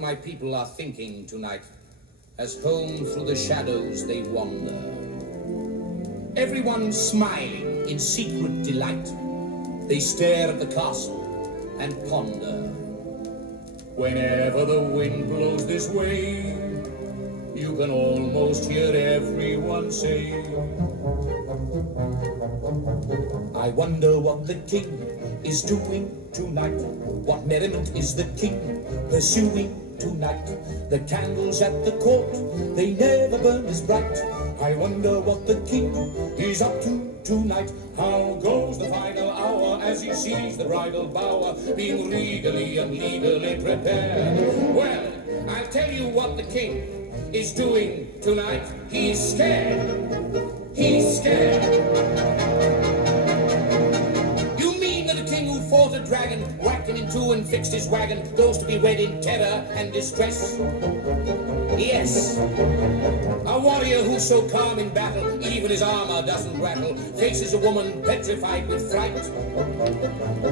what my people are thinking tonight, as home through the shadows they wander. Everyone smiling in secret delight, they stare at the castle and ponder. Whenever the wind blows this way, you can almost hear everyone say, I wonder what the king is doing tonight. What merriment is the king pursuing tonight? The candles at the court, they never burn as bright. I wonder what the king is up to tonight. How goes the final hour as he sees the bridal bower being regally and legally prepared? Well, I'll tell you what the king is doing tonight. He's scared. He's scared. You mean that a king who fought a dragon, whacked him in two and fixed his wagon, goes to be wed in terror and distress? Yes. A warrior who's so calm in battle, even his armor doesn't rattle, faces a woman petrified with fright.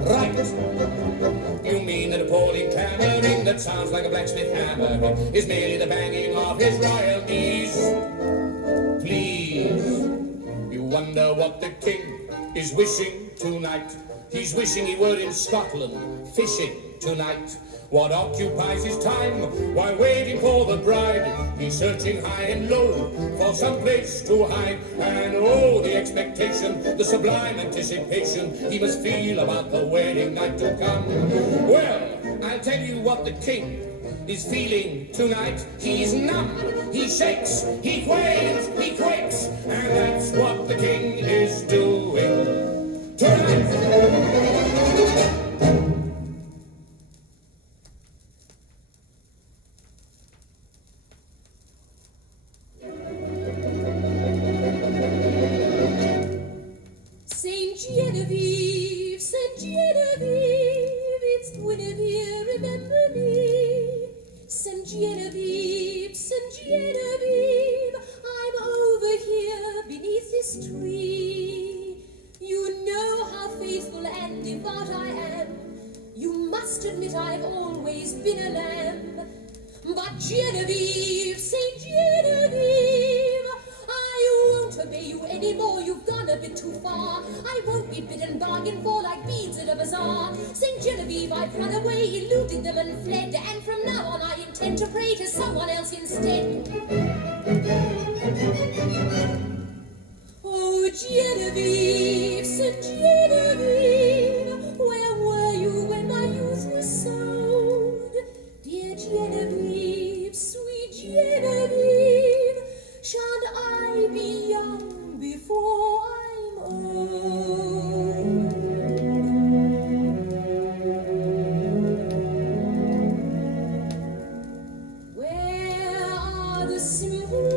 Right. You mean that appalling clamoring that sounds like a blacksmith hammer is merely the banging of his royalties? Please. You wonder what the king is wishing tonight. He's wishing he were in Scotland, fishing tonight. What occupies his time while waiting for the bride? He's searching high and low for some place to hide. And oh, the expectation, the sublime anticipation he must feel about the wedding night to come. Well, I'll tell you what the king is feeling tonight. He's numb, he shakes, he quails, he quakes, and that's what the king is doing tonight.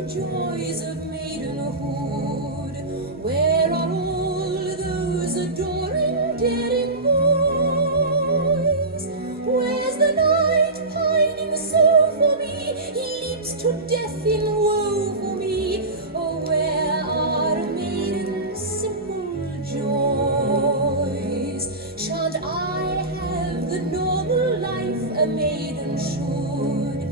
Joys of maidenhood, where are all those adoring, daring boys? Where's the knight pining so for me? He leaps to death in woe for me. Oh, where are maidens' simple joys? Shan't I have the normal life a maiden should?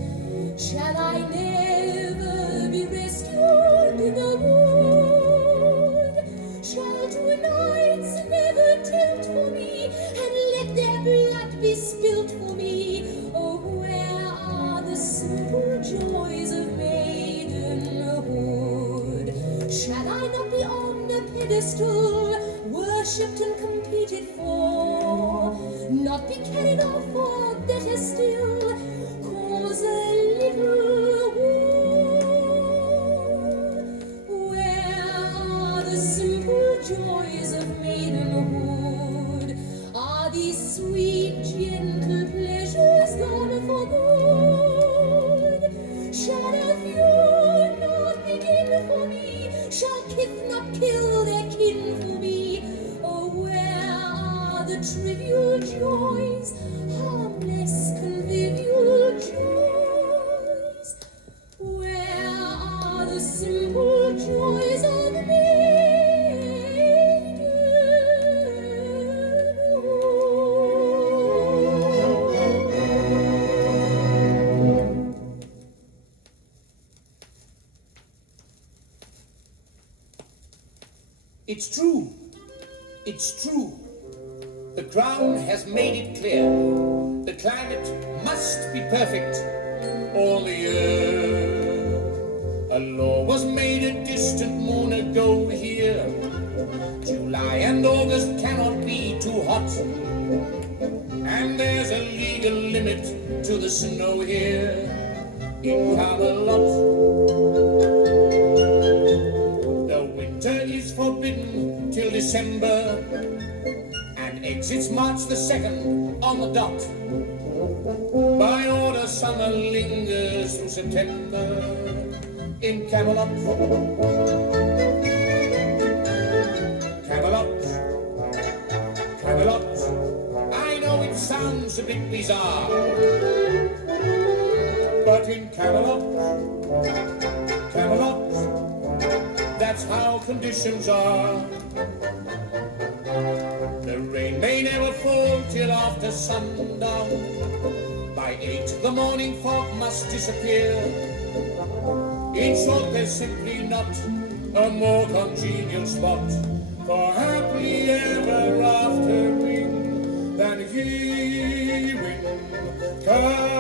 Shall I never be rescued in the wood? Shall two knights never tilt for me and let their blood be spilt for me? Oh, where are the simple joys of maidenhood? Shall I not be on a pedestal, worshipped and competed for? Not be carried off, or better still, cause a little war? Where are the simple joys of maidenhood? Are these sweet, gentle pleasures gone for good? Shall a feud not begin for me? Shall kith not kill their kin for me? Oh, where are the trivial joys, harmless convivial joys? Where are the simple joys of maidenhood? It's true. It's true. The Crown has made it clear. The climate must be perfect all the year. A law was made a distant moon ago here. July and August cannot be too hot. And there's a legal limit to the snow here in Camelot. The winter is forbidden till December, and exits March the 2nd on the dot. By order, summer lingers through September in Camelot. Camelot, Camelot. I know it sounds a bit bizarre, but in Camelot, Camelot, that's how conditions are. The rain may never fall till after sundown. By 8 the morning fog must disappear. In short, there's simply not a more congenial spot for happily ever aftering than here in Camelot.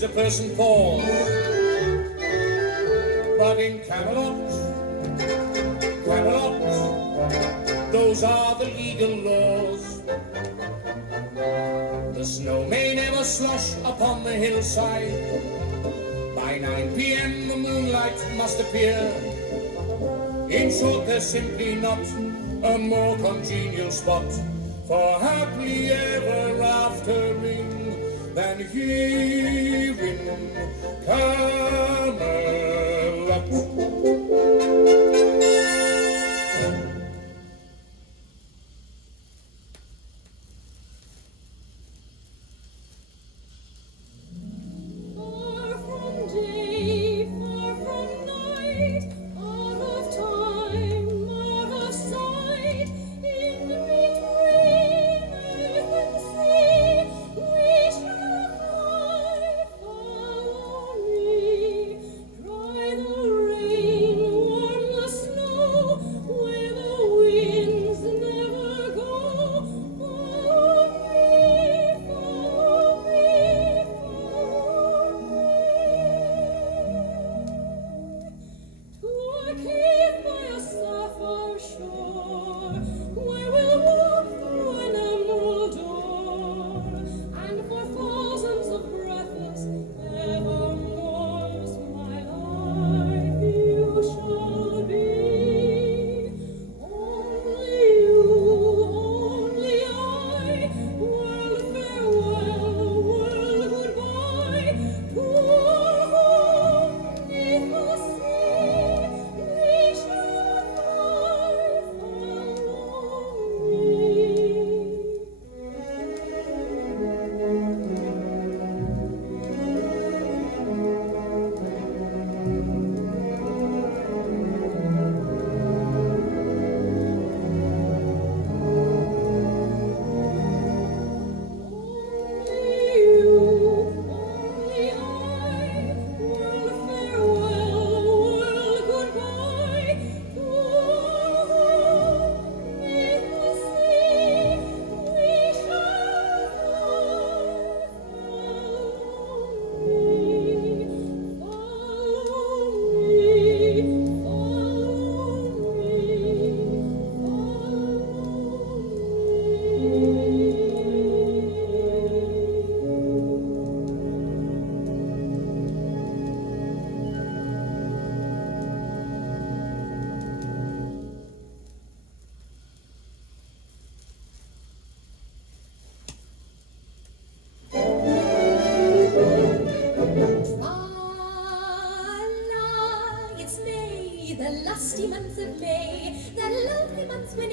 A person pause, but in Camelot, Camelot, those are the legal laws. The snow may never slush upon the hillside. By 9 p.m. the moonlight must appear. In short, there's simply not a more congenial spot for happily ever aftering than here in Camelot. Far from day, far from night, out of time, out of sight, in between earth and sea, we shall fly. Follow me, drive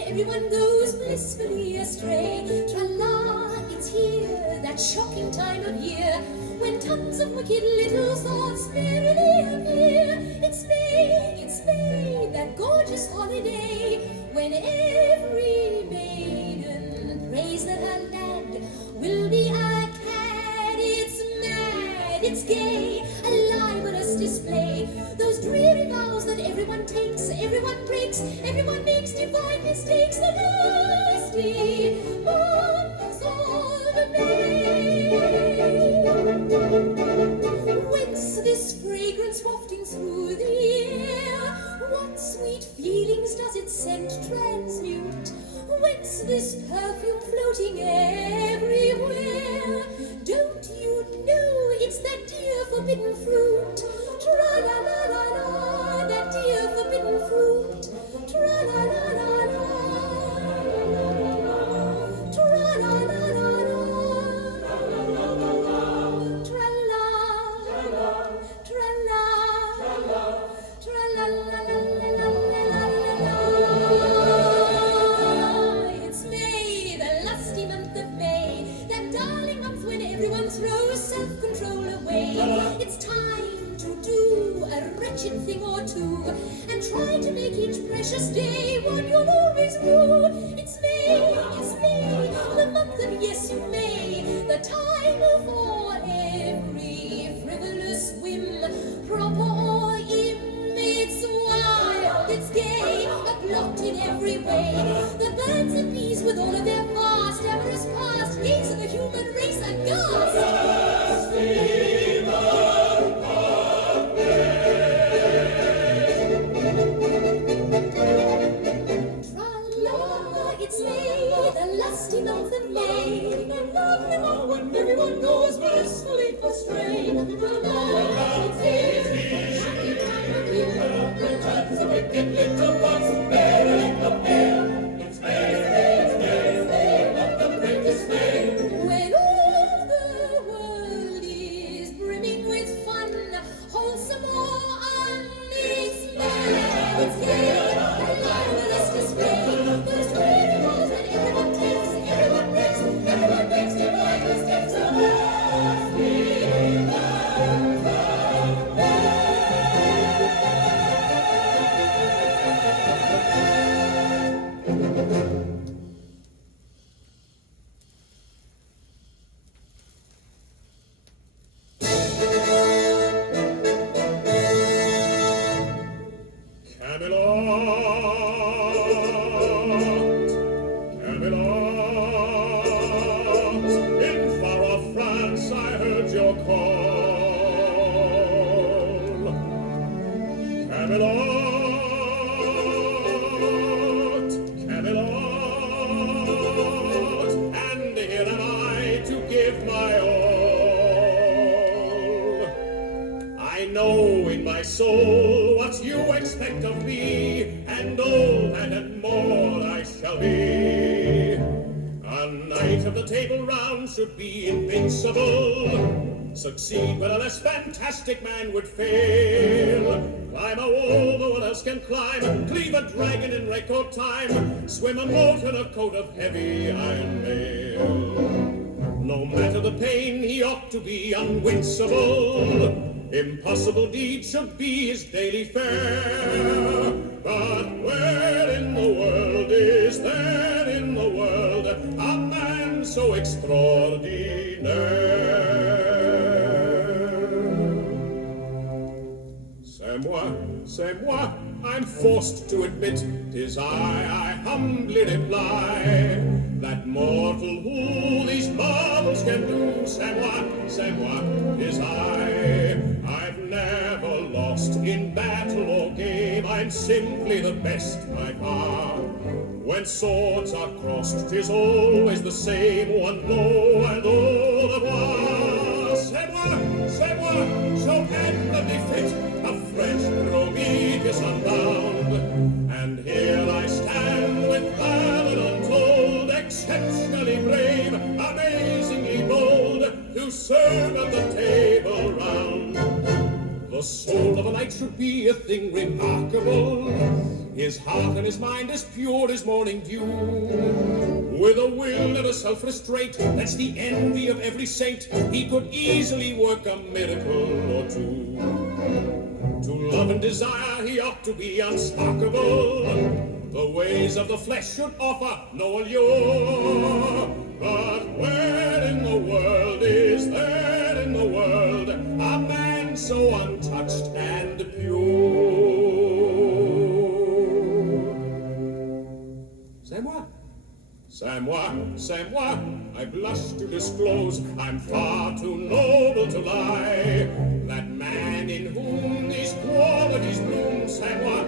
everyone goes blissfully astray. Tra-la, it's here, that shocking time of year, when tons of wicked little thoughts merrily appear. It's May, that gorgeous holiday, when every maiden prays that her lad will be a cad. It's mad, it's gay, a libelous display. Those dreary vows that everyone takes, everyone breaks, everyone makes divine mistakes. The lusty months of May. Whence this fragrance wafting through the air? What sweet feelings does its scent transmute? Whence this perfume floating everywhere? Don't you know it's that dear forbidden fruit? Tra-la-la-la-la, that dear forbidden fruit. Tra-la-la-la-la, tra-la-la-la-la, tra-la, tra-la, tra-la-la-la-la-la-la-la-la. It's May, the lusty month of May, that darling month when everyone throws self-control away. It's time to do a wretched thing or two, and try to make each precious day one you'll always rue. It's May, the month of yes you may, the time for every frivolous whim, proper or im. It's wild, it's gay, a plot in every way. The birds and bees with all of their vast, amorous past, gaze at the human race aghast. Tra-la, it's May, the lusty month of May, the lovely month when everyone goes blissfully astray. Tra-la, it's May, happy time of year, when tons of wicked little thoughts merrily appear. It's May, month of great dismay, when all the world is brimming with fun, wholesome or unexpected. It's gay, a libelous display. Those dreary balls that everyone takes, everyone breaks, everyone makes divine mistakes. The lusty month of May. Camelot, in far off France I heard your call. Camelot, Camelot, and here am I to give my all. I know in my soul what you expect of me, and all that and more I shall be. A knight of the Table Round should be invincible, succeed when a less fantastic man would fail. Climb a wall no one else can climb, cleave a dragon in record time, swim a moat in a coat of heavy iron mail. No matter the pain, he ought to be unwincible. Impossible deeds should be his daily fare. But where in the world is there in the world a man so extraordinaire? C'est moi, I'm forced to admit, 'tis I humbly reply, that mortal who these marvels can do. C'est moi, 'tis I. I've never lost in battle or game, I'm simply the best by far. When swords are crossed, 'tis always the same, one blow and all the while. C'est moi, so admirably fit, a French Prometheus unbound. And here I stand with ballad untold, exceptionally brave, amazingly bold, to serve at the Table Round. The soul of a knight should be a thing remarkable, his heart and his mind as pure as morning dew. With a will and a self-restraint, that's the envy of every saint, he could easily work a miracle or two. To love and desire he ought to be unsparkable. The ways of the flesh should offer no allure. But where in the world is there in the world a man so untouched and pure? C'est moi, I blush to disclose, I'm far too noble to lie. That man in whom these qualities bloom, c'est moi,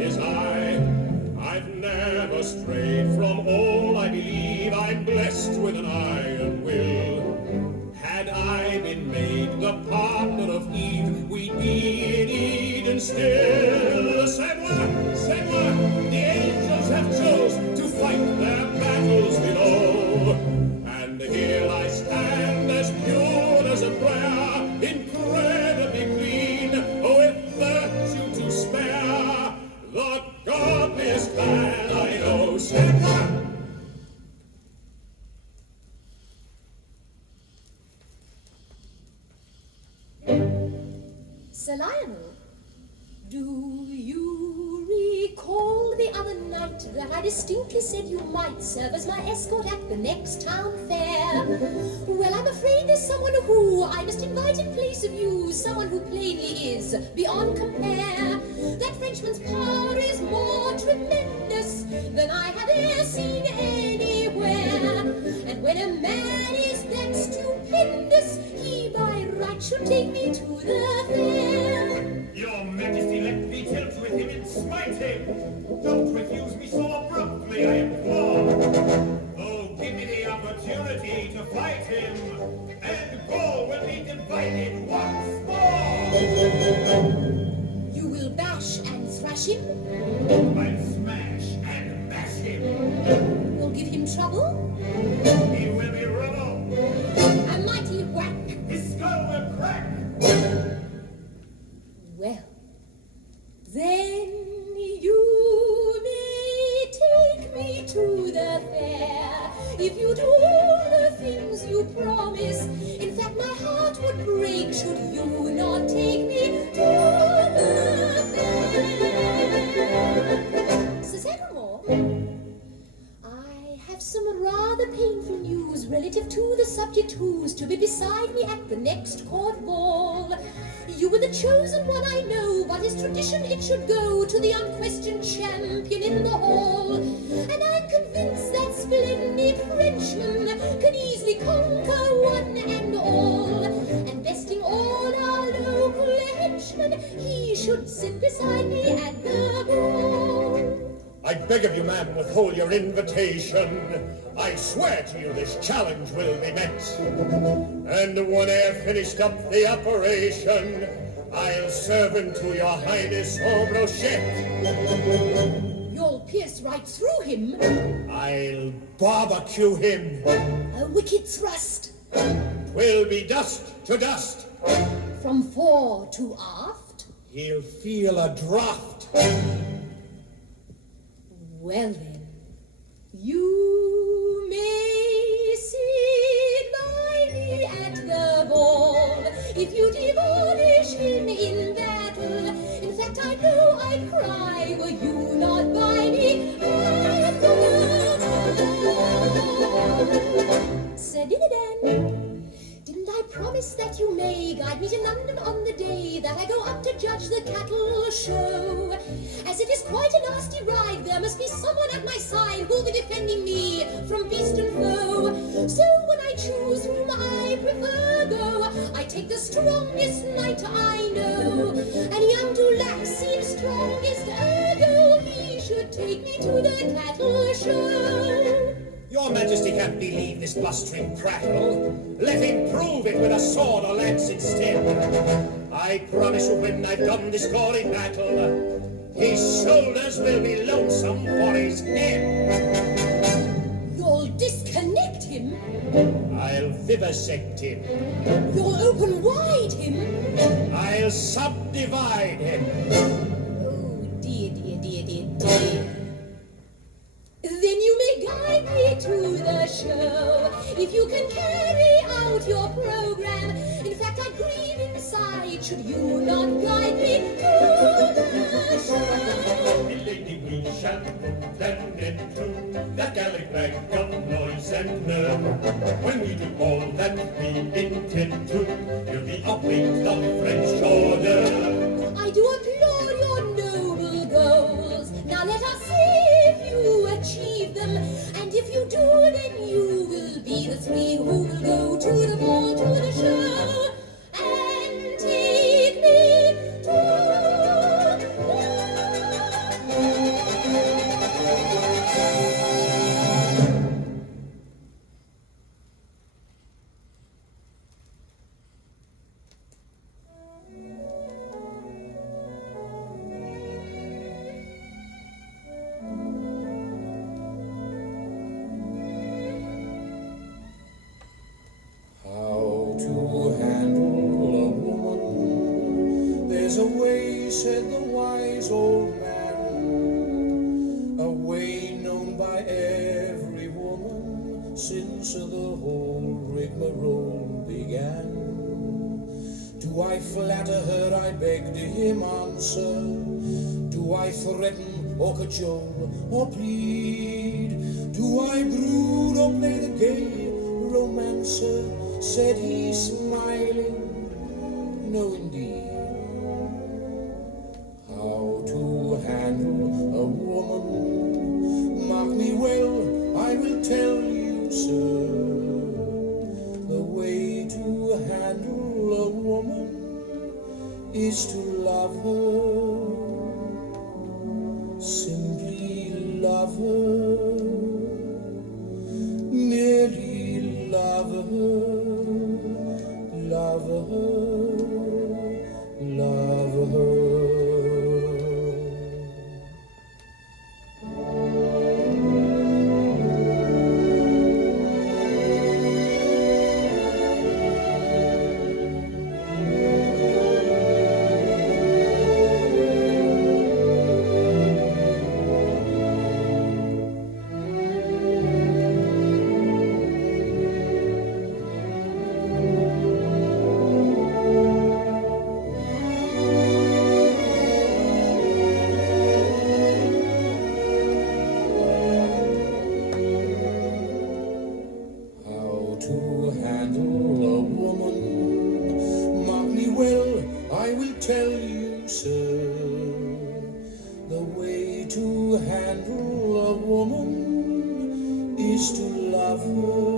is I. I've never strayed from all I believe, I'm blessed with an iron will. Had I been made the partner of Eve, we'd be in Eden still. C'est moi, the angels have chose to fight their battles below. And here I stand as pure as a prayer, incredibly clean, with virtue to spare. The godliest man I know, c'est moi. Sir Lionel, do you recall the other night that I distinctly said you might serve as my escort at the next town fair? Well, I'm afraid there's someone who I must invite in place of you, someone who plainly is beyond compare. That Frenchman's power is more tremendous than I have ever seen anywhere. And when a man is that stupendous, he by right should take me to the fair. Your Majesty, let me tilt with him and smite him. Don't refuse me so abruptly, I implore. Oh, give me the opportunity to fight him, and Gaul will be divided once more. You will bash and thrash him? I'll smash and bash him. You'll give him trouble? He will be rubble. A mighty whack. His skull will crack. Well, then you may take me to the fair, if you do all the things you promise. In fact, my heart would break should you not take me to the fair. Sir Sagamore, I have some rather painful news relative to the subject who's to be beside me at the next court ball. You were the chosen one, I know, but as tradition it should go to the unquestioned champion in the hall. And I'm convinced that splendid Frenchman can easily conquer one and all. And besting all our local henchmen, he should sit beside me at the ball. I beg of you, ma'am, withhold your invitation. I swear to you this challenge will be met. And when I've finished up the operation, I'll serve him to your highness en brochette. You'll pierce right through him. I'll barbecue him. A wicked thrust. 'Twill be dust to dust. From fore to aft. He'll feel a draught. Well then, you may sit by me at the ball, if you demolish him in battle. In fact, I know I'd cry were you not by me at the ball. Sir Dinadan, didn't I promise that you may guide me to London on the day that I go up to judge the cattle show? As it is quite a nasty ride, there must be someone at my side who'll be defending me from beast and foe. So when I choose whom I prefer go, I take the strongest knight I know. And young Goulet seems strongest, ergo he should take me to the cattle show. Your Majesty can't believe this blustering prattle. Let him prove it with a sword or lance instead. I promise you when I've done this gory battle, his shoulders will be lonesome for his head. You'll disconnect him. I'll vivisect him. You'll open wide him. I'll subdivide him. Oh, dear, dear, dear. if you can carry out your program. In fact, I grieve inside should you not guide me to the show. Milady, we shall put them into that Gallic bag of noise and nerve. When we do all that we intend to, you'll be a plate of French order. I do applaud your noble goals. Now let us see if you achieve them. And if you do, then you will be the three who will go to the ball, to the show, and take me to How to handle a woman? There's a way, said the wise old man, a way known by every woman since the whole rigmarole began. Do I flatter her? I begged him answer. Do I threaten or cajole or plead? Do I brood or play the gay romancer? Said he, smiling, no indeed. How to handle a woman? Mark me well, I will tell you, sir. The way to handle a woman is to love her, simply love her, merely love her. Love her, love her. To handle a woman is to love her.